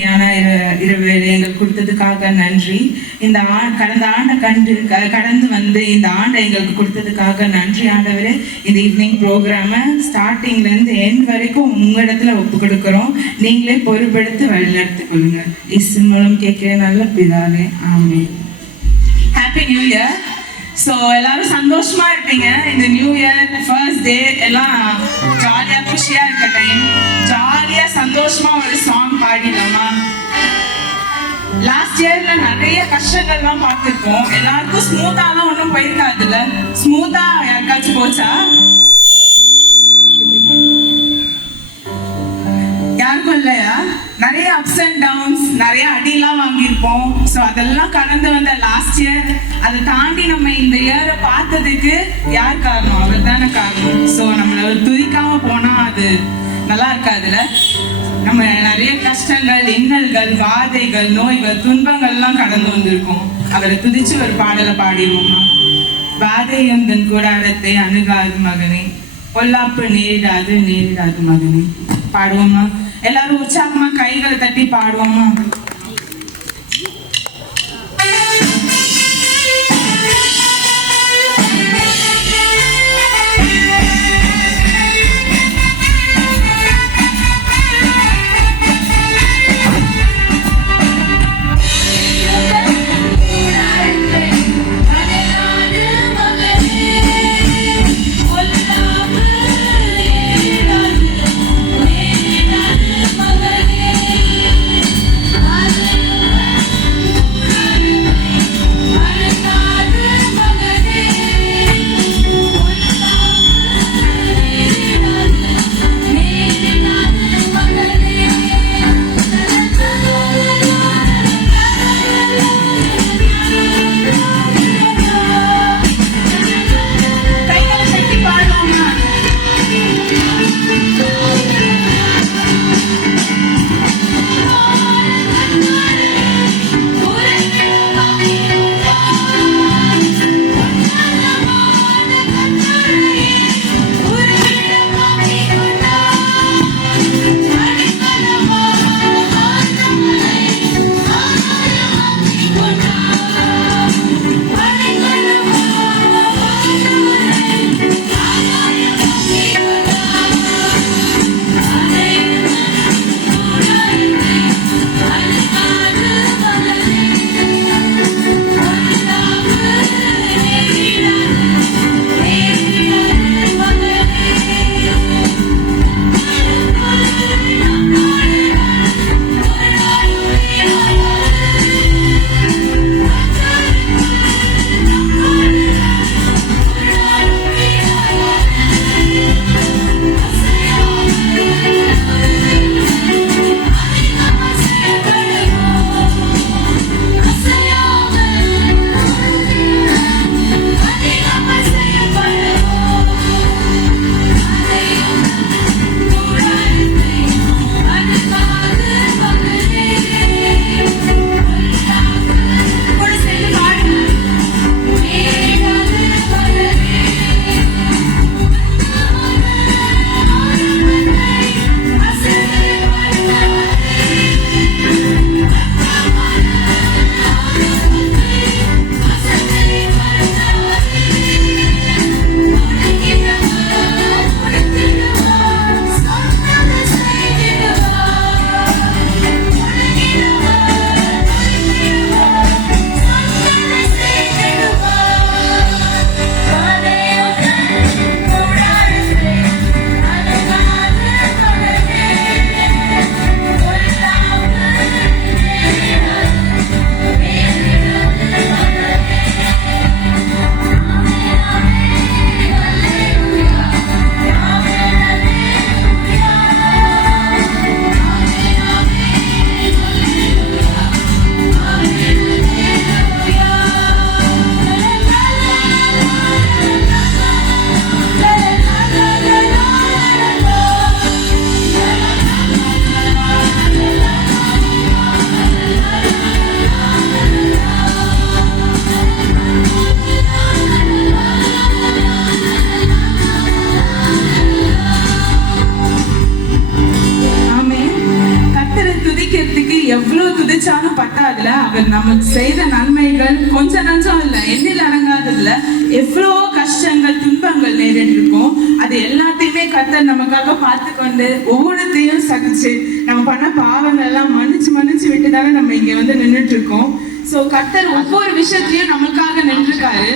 இரவு எங்களுக்கு கொடுத்ததுக்காக நன்றி. இந்த கடந்த ஆண்டை கடந்து வந்து இந்த ஆண்டை எங்களுக்கு கொடுத்ததுக்காக நன்றி ஆண்டவரே. இந்த ஈவினிங் ப்ரோக்ராமை ஸ்டார்டிங்ல இருந்து எண்ட் வரைக்கும் உங்க இடத்துல ஒப்பு கொடுக்கிறோம். நீங்களே பொறுப்பெடுத்து வழிநடத்திக் கொள்ளுங்க. இயேசு மூலம் கேட்கிற நல்ல பிதாவே, ஆமென். Happy new year. ஸோ எல்லாரும் சந்தோஷமா இருப்பீங்க. இந்த நியூ இயர் ஃபர்ஸ்ட் டே எல்லாம் ஜாலியா குஷியா இருக்க டைம். ஜாலியா சந்தோஷமா ஒரு சாங் பாடிடலாமா? லாஸ்ட் இயர்ல நிறைய கஷ்டங்கள்லாம் பார்த்துருக்கோம். எல்லாருக்கும் ஸ்மூத்தாலாம் ஒன்றும் போயிருக்காதுல்ல. ஸ்மூத்தா யாருக்காச்சும் போச்சா? யாருக்கும் இல்லையா? நிறைய அப்ஸ் அண்ட் டவுன்ஸ், நிறைய அடிலாம் வாங்கியிருப்போம். ஸோ அதெல்லாம் கடந்து வந்த லாஸ்ட் இயர், அதை தாண்டி நம்ம இந்த இயரை பார்த்ததுக்கு யார் காரணம்? அவர் தானே காரணம். ஸோ நம்மள துதிக்காம போனா அது நல்லா இருக்காதுல்ல. நம்ம நிறைய கஷ்டங்கள், இன்னல்கள், வாதைகள், நோய்கள், துன்பங்கள்லாம் கடந்து வந்திருக்கோம். அவரை துதிச்சு ஒரு பாடலை பாடிடுவோமா? வாதையும் தன் கூடாரத்தை அணுகாது மகனே, பொல்லாப்பு நேரிடாது நேரிடாது மகனே. பாடுவோமா? எல்லாரும் உற்சாகமா கைகளை தட்டி பாடுவோமா? I துதிச்சாலும் பத்தாதுல, அவர் நமக்கு செய்த நன்மைகள் கொஞ்சம் நஞ்சம் இல்ல, எண்ணில் அடங்காததுல எவ்வளோ கஷ்டங்கள் துன்பங்கள் நேரிட்டு இருக்கும். அது எல்லாத்தையுமே கர்த்தர் நமக்காக பார்த்து கொண்டு ஒவ்வொன்றத்தையும் சகிச்சு நம்ம பண்ண பாவங்கள் எல்லாம் மன்னிச்சு விட்டுதானே நம்ம இங்க வந்து நின்றுட்டு இருக்கோம். சோ கர்த்தர் ஒவ்வொரு விஷயத்திலயும் நமக்காக நின்றுருக்காரு.